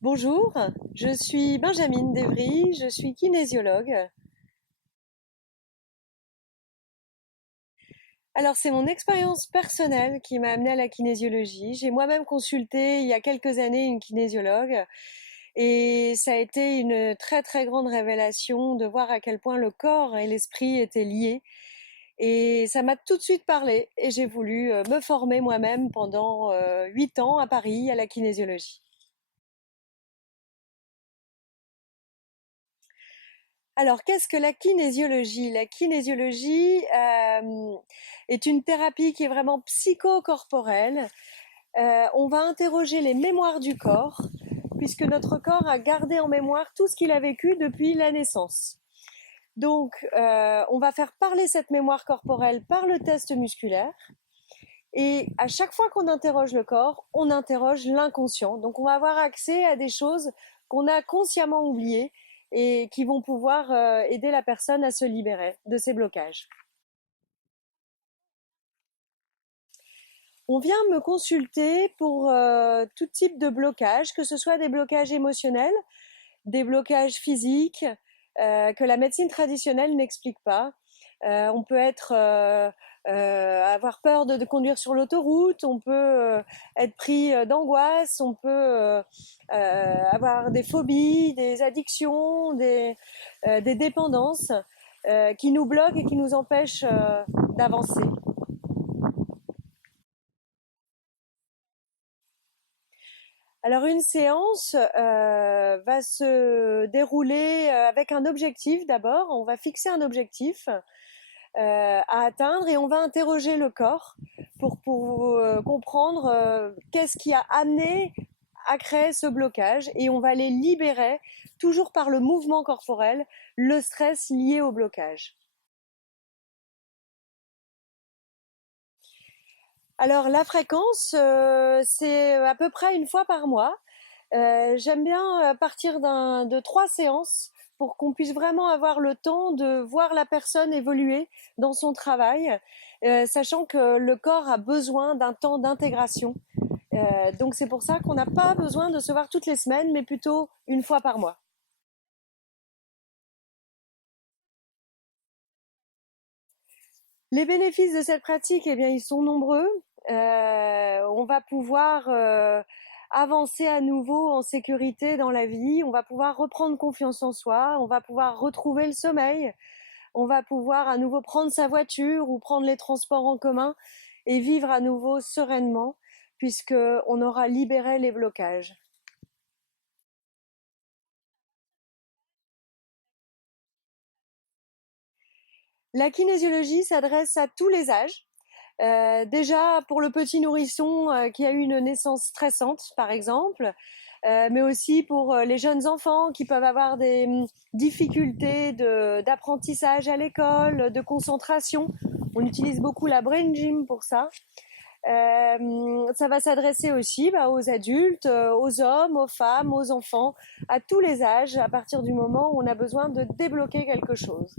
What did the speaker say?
Bonjour, je suis Benjamine Devry, je suis kinésiologue. Alors c'est mon expérience personnelle qui m'a amenée à la kinésiologie. J'ai moi-même consulté il y a quelques années une kinésiologue et ça a été une très très grande révélation de voir à quel point le corps et l'esprit étaient liés. Et ça m'a tout de suite parlé et j'ai voulu me former moi-même pendant 8 ans à Paris à la kinésiologie. Alors, qu'est-ce que la kinésiologie? La kinésiologie est une thérapie qui est vraiment psychocorporelle. On va interroger les mémoires du corps, puisque notre corps a gardé en mémoire tout ce qu'il a vécu depuis la naissance. Donc, on va faire parler cette mémoire corporelle par le test musculaire. Et à chaque fois qu'on interroge le corps, on interroge l'inconscient. Donc, on va avoir accès à des choses qu'on a consciemment oubliées et qui vont pouvoir aider la personne à se libérer de ses blocages. On vient me consulter pour tout type de blocage, que ce soit des blocages émotionnels, des blocages physiques que la médecine traditionnelle n'explique pas. On peut avoir peur de conduire sur l'autoroute, on peut être pris d'angoisse, on peut avoir des phobies, des addictions, des dépendances qui nous bloquent et qui nous empêchent d'avancer. Alors une séance va se dérouler avec un objectif d'abord. On va fixer un objectif à atteindre et on va interroger le corps pour comprendre qu'est-ce qui a amené à créer ce blocage et on va les libérer toujours par le mouvement corporel, le stress lié au blocage. Alors la fréquence, c'est à peu près une fois par mois. J'aime bien partir de 3 séances pour qu'on puisse vraiment avoir le temps de voir la personne évoluer dans son travail, sachant que le corps a besoin d'un temps d'intégration. Donc c'est pour ça qu'on n'a pas besoin de se voir toutes les semaines, mais plutôt une fois par mois. Les bénéfices de cette pratique, eh bien, ils sont nombreux. On va pouvoir avancer à nouveau en sécurité dans la vie. On va pouvoir reprendre confiance en soi. On va pouvoir retrouver le sommeil. On va pouvoir à nouveau prendre sa voiture ou prendre les transports en commun et vivre à nouveau sereinement puisque on aura libéré les blocages. La kinésiologie s'adresse à tous les âges. Déjà pour le petit nourrisson qui a eu une naissance stressante, par exemple, mais aussi pour les jeunes enfants qui peuvent avoir des difficultés d'apprentissage à l'école, de concentration. On utilise beaucoup la brain gym pour ça. Ça va s'adresser aussi aux adultes, aux hommes, aux femmes, aux enfants, à tous les âges, à partir du moment où on a besoin de débloquer quelque chose.